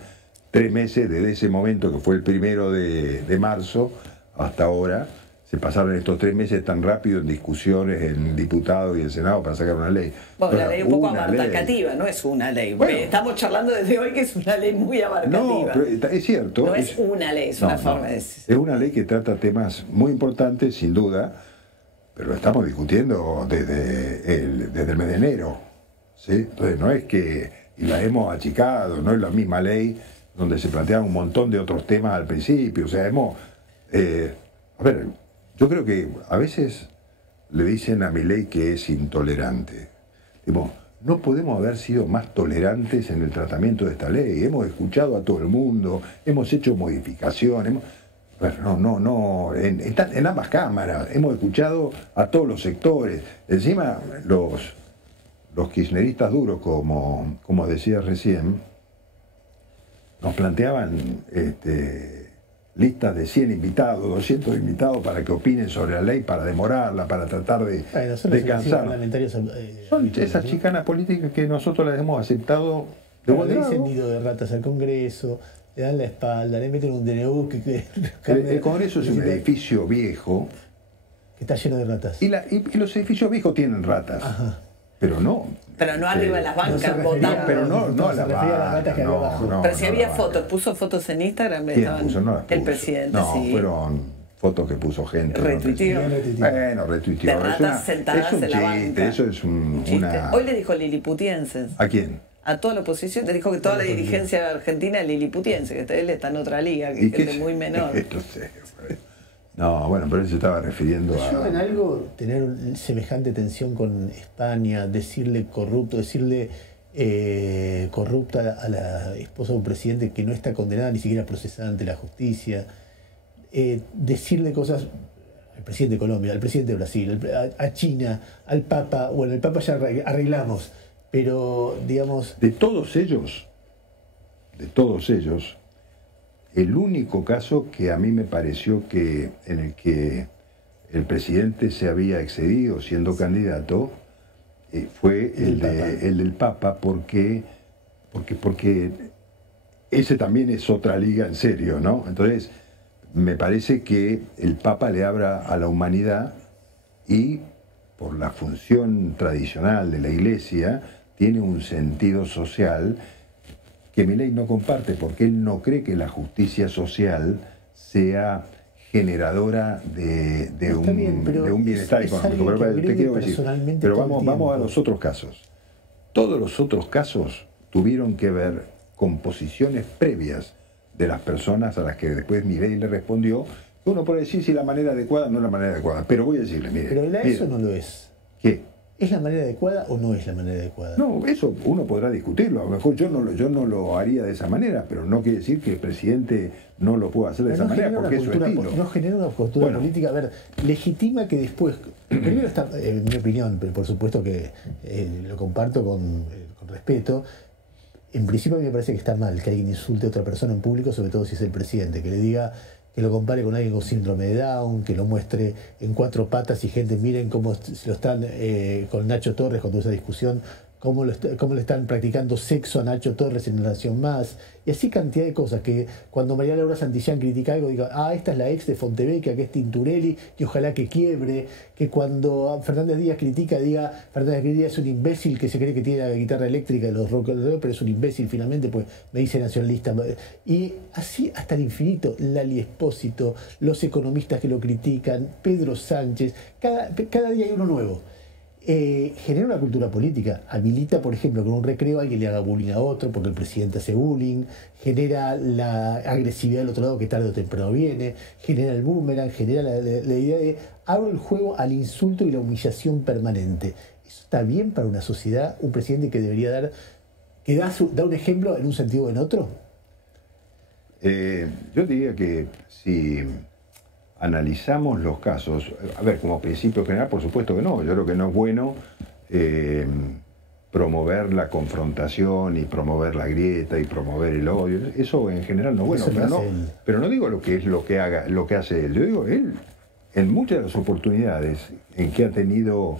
3 meses desde ese momento, que fue el 1 de marzo, hasta ahora. Se pasaron estos 3 meses tan rápido en discusiones en diputados y en Senado para sacar una ley. Bueno, la ley un poco abarcativa, no es una ley. Bueno, estamos charlando desde hoy que es una ley muy abarcativa. No, pero es cierto. No es una ley, es una forma de decir. Es una ley que trata temas muy importantes, sin duda, pero lo estamos discutiendo desde el mes de enero, ¿sí? Entonces no es que, y la hemos achicado, no es la misma ley donde se plantean un montón de otros temas al principio. O sea, a ver, yo creo que a veces le dicen a Milei que es intolerante. Digo, no podemos haber sido más tolerantes en el tratamiento de esta ley. Hemos escuchado a todo el mundo, hemos hecho modificaciones. En ambas cámaras hemos escuchado a todos los sectores. Encima, los kirchneristas duros, como decía recién, nos planteaban listas de 100 invitados, 200 invitados para que opinen sobre la ley, para demorarla, para tratar de cansar. Son esas chicanas políticas que nosotros las hemos aceptado de buen grado. Le dicen nido de ratas al Congreso, le dan la espalda, le meten un DNU el Congreso es un edificio viejo que está lleno de ratas. Y los edificios viejos tienen ratas. Ajá. Pero no arriba de las bancas votando. Pero no a las ratas que había abajo. Pero si había fotos, puso fotos en Instagram, el presidente. No, fueron fotos que puso gente. Retuiteó. Bueno, retuiteó. De ratas sentadas en la banca. Eso es una... Hoy le dijo liliputienses. ¿A quién? A toda la oposición, te dijo que toda la dirigencia argentina es liliputiense, que él está en otra liga, que es gente muy menor. No, bueno, pero él se estaba refiriendo a... ¿Ayuda en algo tener semejante tensión con España, decirle corrupto, decirle corrupta a la esposa de un presidente que no está condenada ni siquiera procesada ante la justicia, decirle cosas al presidente de Colombia, al presidente de Brasil, a China, al Papa? Bueno, el Papa ya arreglamos, pero digamos... De todos ellos, el único caso que a mí me pareció que en el que el presidente se había excedido siendo candidato fue el del Papa, porque ese también es otra liga en serio, ¿no? Entonces, me parece que el Papa le habla a la humanidad y, por la función tradicional de la Iglesia, tiene un sentido social que Milei no comparte, porque él no cree que la justicia social sea generadora de un bienestar económico. Pero te quiero decir, pero vamos a los otros casos. Todos los otros casos tuvieron que ver con posiciones previas de las personas a las que después Milei le respondió. Uno puede decir si la manera adecuada no es la manera adecuada, pero voy a decirle, mire. Pero eso no lo es. ¿Qué? ¿Es la manera adecuada o no es la manera adecuada? No, eso uno podrá discutirlo. A lo mejor yo no lo haría de esa manera, pero no quiere decir que el presidente no lo pueda hacer de esa manera, porque es su estilo. No genera una postura política. A ver, legitima que después... Primero está, en mi opinión, pero por supuesto que lo comparto con respeto. En principio a mí me parece que está mal que alguien insulte a otra persona en público, sobre todo si es el presidente, que le diga, que lo compare con alguien con síndrome de Down, que lo muestre en 4 patas y gente, miren cómo se lo están, con Nacho Torres, cuando esa discusión, cómo le están practicando sexo a Nacho Torres en La Nación Más, y así cantidad de cosas, que cuando María Laura Santillán critica algo, diga, esta es la ex de Fontevecchia, que es Tinturelli, y ojalá que quiebre, que cuando Fernández Díaz critica, diga, Fernández Díaz es un imbécil que se cree que tiene la guitarra eléctrica de los rock, pero es un imbécil finalmente, pues me dice nacionalista, y así hasta el infinito. Lali Espósito, los economistas que lo critican, Pedro Sánchez, cada día hay uno nuevo. Genera una cultura política, habilita, por ejemplo, con un recreo a alguien le haga bullying a otro porque el presidente hace bullying, genera la agresividad del otro lado que tarde o temprano viene, genera el boomerang, genera la idea de abro el juego al insulto y la humillación permanente. ¿Eso está bien para una sociedad? ¿Un presidente que debería dar, que da un ejemplo en un sentido o en otro? Yo diría que si analizamos los casos, a ver, como principio general, por supuesto que no. Yo creo que no es bueno promover la confrontación y promover la grieta y promover el odio. Eso en general no es bueno. Pero no digo lo que hace él. Yo digo, él, en muchas de las oportunidades en que ha tenido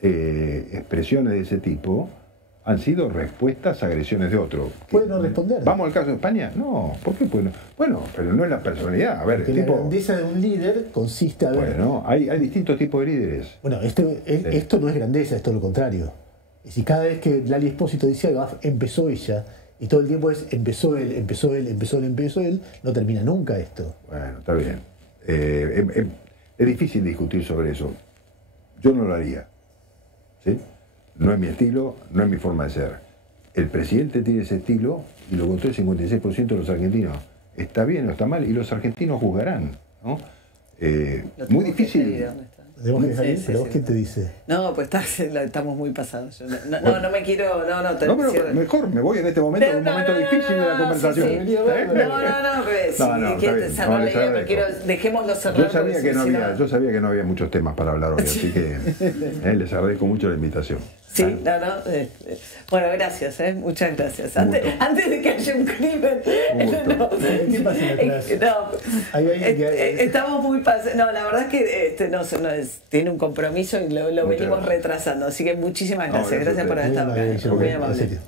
expresiones de ese tipo, han sido respuestas a agresiones de otro. ¿Puede no responder? ¿Vamos al caso de España? No, ¿por qué puede no? Bueno, pero no es la personalidad. A ver, la grandeza de un líder consiste a ver... Bueno, hay distintos tipos de líderes. Bueno, esto no es grandeza, esto es lo contrario. Es decir, cada vez que Lali Espósito dice algo, empezó ella, y todo el tiempo es empezó él, no termina nunca esto. Bueno, está bien. Es difícil discutir sobre eso. Yo no lo haría. ¿Sí? No es mi estilo, no es mi forma de ser. El presidente tiene ese estilo y lo votó el 56% de los argentinos. ¿Está bien o está mal? Y los argentinos juzgarán, ¿no? Muy difícil. ¿Pero vos qué te dice? No, pues estamos muy pasados. No me quiero... No, pero mejor me voy en este momento, en un momento difícil de la conversación. Dejémoslo cerrar. Yo sabía que no había muchos temas para hablar hoy, así que les agradezco mucho la invitación. Sí, bueno, gracias, muchas gracias. Antes de que haya un crimen. ¿Qué pasa estamos muy pasados. No, la verdad es que tiene un compromiso y lo venimos retrasando. Así que muchísimas gracias. Gracias por haber estado acá. Muy amable.